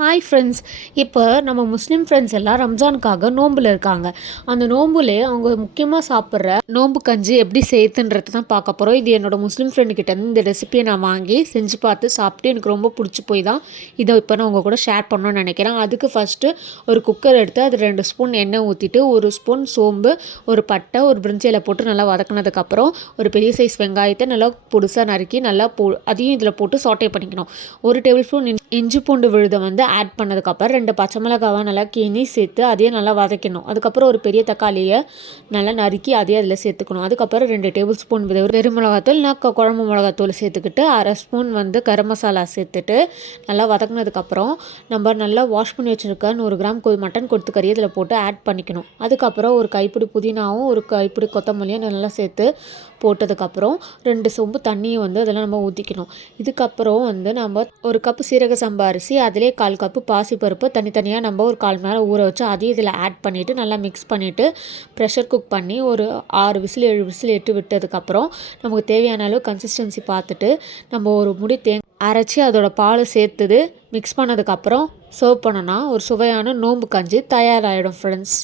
Hi friends. இப்போ நம்ம முஸ்லீம் friends எல்லாம் ரம்ஜானுக்காக நோம்பில் இருக்காங்க. அந்த நோம்புலே அவங்க முக்கியமாக சாப்பிட்ற நோம்பு கஞ்சி எப்படி செய்யுதுன்றது தான் பார்க்க போகிறோம். இது என்னோடய முஸ்லீம் ஃப்ரெண்டுக்கிட்டேருந்து இந்த ரெசிபியை நான் வாங்கி செஞ்சு பார்த்து சாப்பிட்டு எனக்கு ரொம்ப பிடிச்சி போய் தான் இதை இப்போ நான் உங்கள் கூட ஷேர் பண்ணணும்னு நினைக்கிறேன். அதுக்கு ஃபஸ்ட்டு ஒரு குக்கர் எடுத்து அது 2 ஸ்பூன் எண்ணெய் ஊற்றிட்டு 1 ஸ்பூன் சோம்பு, ஒரு பட்டை, ஒரு பிரிஞ்சி இலை போட்டு நல்லா வதக்கினதுக்கப்புறம் ஒரு பெரிய சைஸ் வெங்காயத்தை நல்லா பொடுசாக நறுக்கி நல்லா அதையும் இதில் போட்டு சாட்டே பண்ணிக்கணும். 1 டேபிள் ஸ்பூன் இஞ்சி பூண்டு விழுதை ஆட் பண்ணதுக்கப்புறம் 2 பச்சை மிளகாவை நல்லா கீனி சேர்த்து அதையும் நல்லா வதக்கணும். அதுக்கப்புறம் ஒரு பெரிய தக்காளியை நல்லா நறுக்கி அதையும் அதில் சேர்த்துக்கணும். அதுக்கப்புறம் 2 டேபிள் ஸ்பூன் வெறும் மிளகாத்தூள் குழம்பு மிளகாத்தூள் சேர்த்துக்கிட்டு 1/2 ஸ்பூன் கரம் மசாலா சேர்த்துட்டு நல்லா வதக்கினதுக்கப்புறம் நம்ம நல்லா வாஷ் பண்ணி வச்சுருக்க 100 கிராம் மட்டன் கொத்துக்கறி இதில் போட்டு ஆட் பண்ணிக்கணும். அதுக்கப்புறம் ஒரு கைப்பிடி புதினாவும் ஒரு கைப்பிடி கொத்தமல்லியும் நல்லா சேர்த்து போட்டதுக்கப்புறம் 2 சொம்பு தண்ணியை அதெல்லாம் நம்ம ஊற்றிக்கணும். இதுக்கப்புறம் நம்ம ஒரு கப்பு சீரக சம்பா அரிசி, அதிலே 1/4 கப்பு பாசிப்பருப்பு தனித்தனியாக நம்ம ஒரு 1/4 மணி நேரம் ஊற வச்சு அதையும் இதில் ஆட் பண்ணிவிட்டு நல்லா மிக்ஸ் பண்ணிவிட்டு ப்ரெஷர் குக் பண்ணி ஒரு 6 விசில் 7 விசில் 8 விட்டதுக்கப்புறம் நமக்கு தேவையான அளவு கன்சிஸ்டன்சி பார்த்துட்டு நம்ம ஒரு முடி அரைச்சி அதோட பால் சேர்த்துது மிக்ஸ் பண்ணதுக்கப்புறம் சர்வ் பண்ணோன்னா ஒரு சுவையான நோம்பு கஞ்சி தயாராகிடும் ஃப்ரெண்ட்ஸ்.